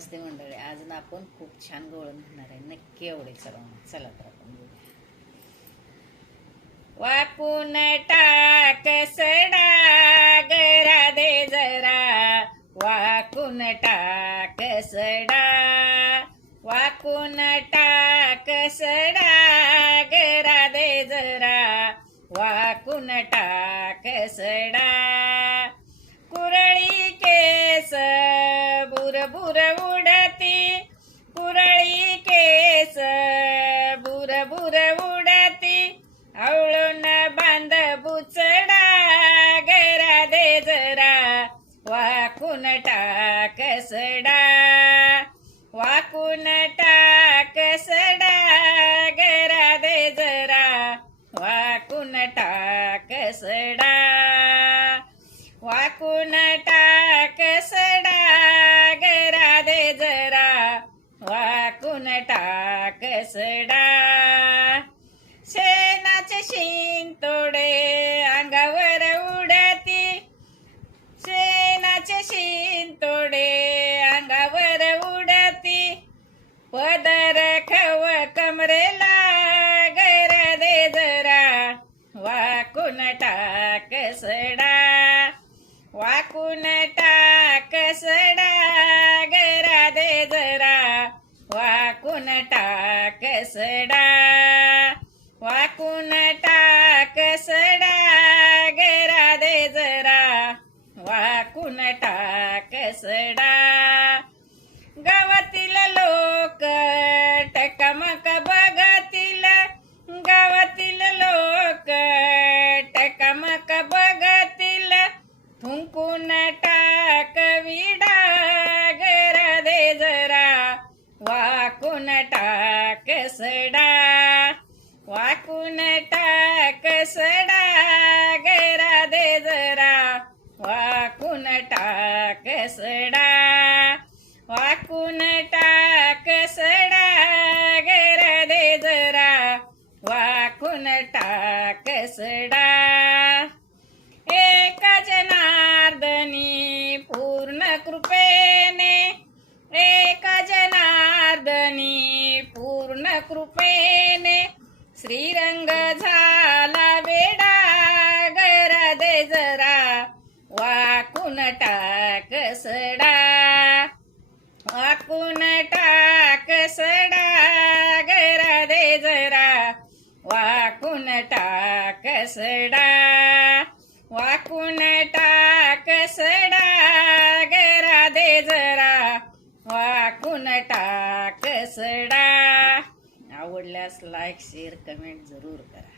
नमस्ते मंडळी. आज ना आपण खूप छान गवळण म्हणणार आहे. नक्की आवडेल सर्वांना. चला तर आपण बघूया. वाकून टाक सडा गरा दे जरा, वाकून टाक सडा, वाकून टाक सडा गरा दे जरा, वाकून टाक सडा. कुरळी केस बुरबुर उडती, कुरळी केस बुरबुर उडती, आवळून बांध बुचडा गरा दे जरा, वाकून टाक सडा, वाकून टाक सडा गरा दे जरा, वाकून टाक सडा, वाकून टाक सडा गरा दे जरा, वाकून टाक सडा. शेणाचे शिंतोडे अंगावर उडती, शेणाचे शिंतोडे अंगावर उडती, पदर खव कमरेला गरा दे जरा, वाकून टाक सडा, वाकून टाक सडा गरा दे जरा, वाकून टाक सडा, वाकून टाक सडा गरा दे जरा, वाकून टाक सडा. गावातील लोक टकमक बघतील, गावातील लोक टकमक बघतील, फुंकून टाक विडा गरा दे जरा, वाकून टाक सडा, वाकून टाक सडा गरा दे जरा, वाकून टाक सडा, वाकून टाक सडा गरा दे जरा, वाकून टाक सडा. एका जनार्दनी पूर्ण कृपेने, एका जनार्दनी पूर्ण कृपेने, श्रीरंग झाला वेडा गरा दे जरा, वाकून टाक सडा, वाकून टाक सडा गरा दे जरा, वाकून टाक सडा, वाकून टाक सडा गरा दे जरा, वाकून टाक सडा. आवडल्यास लाईक शेअर कमेंट जरूर करा.